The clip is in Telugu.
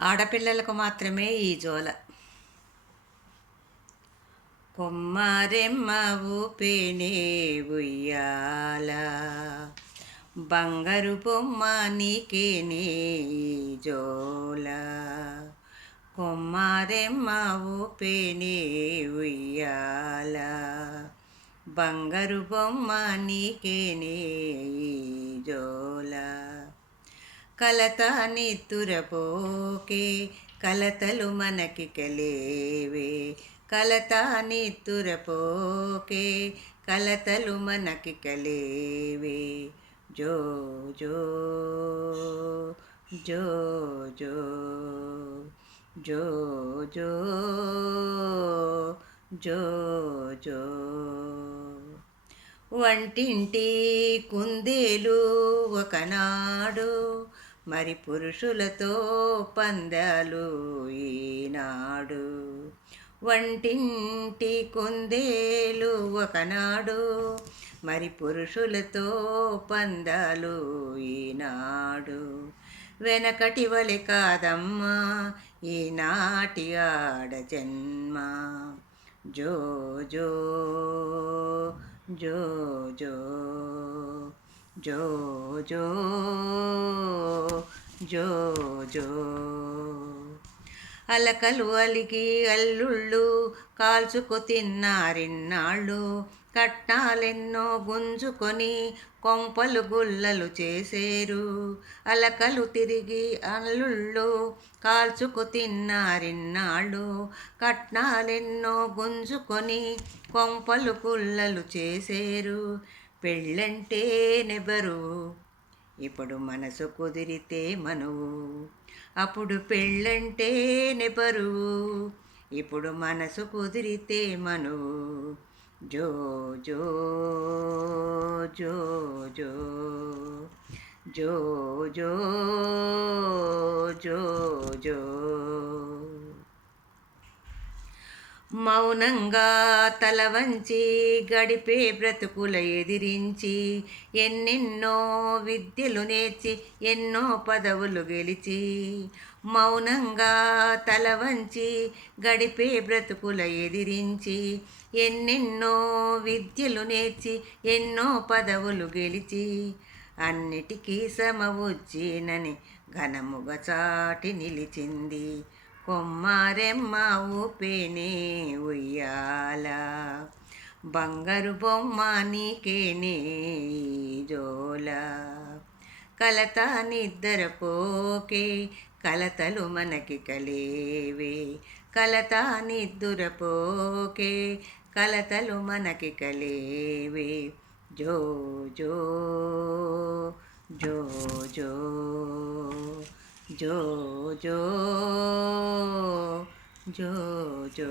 ఆడపిల్లలకు మాత్రమే ఈ జోల. కొమ్మారెమ్మ ఊపేనే ఉయ్యాల, బంగారు బొమ్మ నీకేనే ఈ జోల. కొమ్మారెమ్మ ఊపేనే ఉయ్యాల, బంగారు బొమ్మ నీకేనే ఈ జోల. కలత నిద్దురపోకే కలతలు మనకి కలేవే, కలత నిద్దురపోకే కలతలు మనకి కలేవే. జో జో జో జో జో జో జో జో. వంటింటి కుందేలు ఒకనాడు, మరి పురుషులతో పందాలు ఈనాడు. వంటింటి కుందేలు ఒకనాడు, మరి పురుషులతో పందాలు ఈనాడు. వెనకటి వలె కాదమ్మా ఈనాటి ఆడ జన్మ. జో జో జో జో జో జో జో జో. అలకలు అలిగి అల్లుళ్ళు కాల్చుకు తిన్నారిన్నాళ్ళు, కట్నాలెన్నో గుంజుకొని కొంపలు గుల్లలు చేసేరు. అలకలు తిరిగి అల్లుళ్ళు కాల్చుకు తిన్నారిన్నాళ్ళు, కట్నాలెన్నో గుంజుకొని కొంపలు గుల్లలు చేసేరు. పెళ్ళంటే నెబరు ఇప్పుడు మనసు కుదిరితే మనువు, అప్పుడు పెళ్ళంటే నెబరువు ఇప్పుడు మనసు కుదిరితే మనువు. జో జో జో జో జో జో జో జో. మౌనంగా తల వంచి గడిపే బ్రతుకుల ఎదిరించి, ఎన్నెన్నో విద్యలు నేర్చి ఎన్నో పదవులు గెలిచి. మౌనంగా తల వంచి గడిపే బ్రతుకుల ఎదిరించి, ఎన్నెన్నో విద్యలు నేర్చి ఎన్నో పదవులు గెలిచి. అన్నిటికీ సమవుజ్జీనని ఘనముగా చాటి నిలిచింది. కొమ్మారెమ్మ ఊపేనే ఉయ్యాల, బంగారు బొమ్మ నీకేనే జోల. కలత నిద్రపోకే కలతలు మనకి కలేవే, కలత నిద్రపోకే కలతలు మనకి కలేవే. జో జో జో జో జో జో జో జో.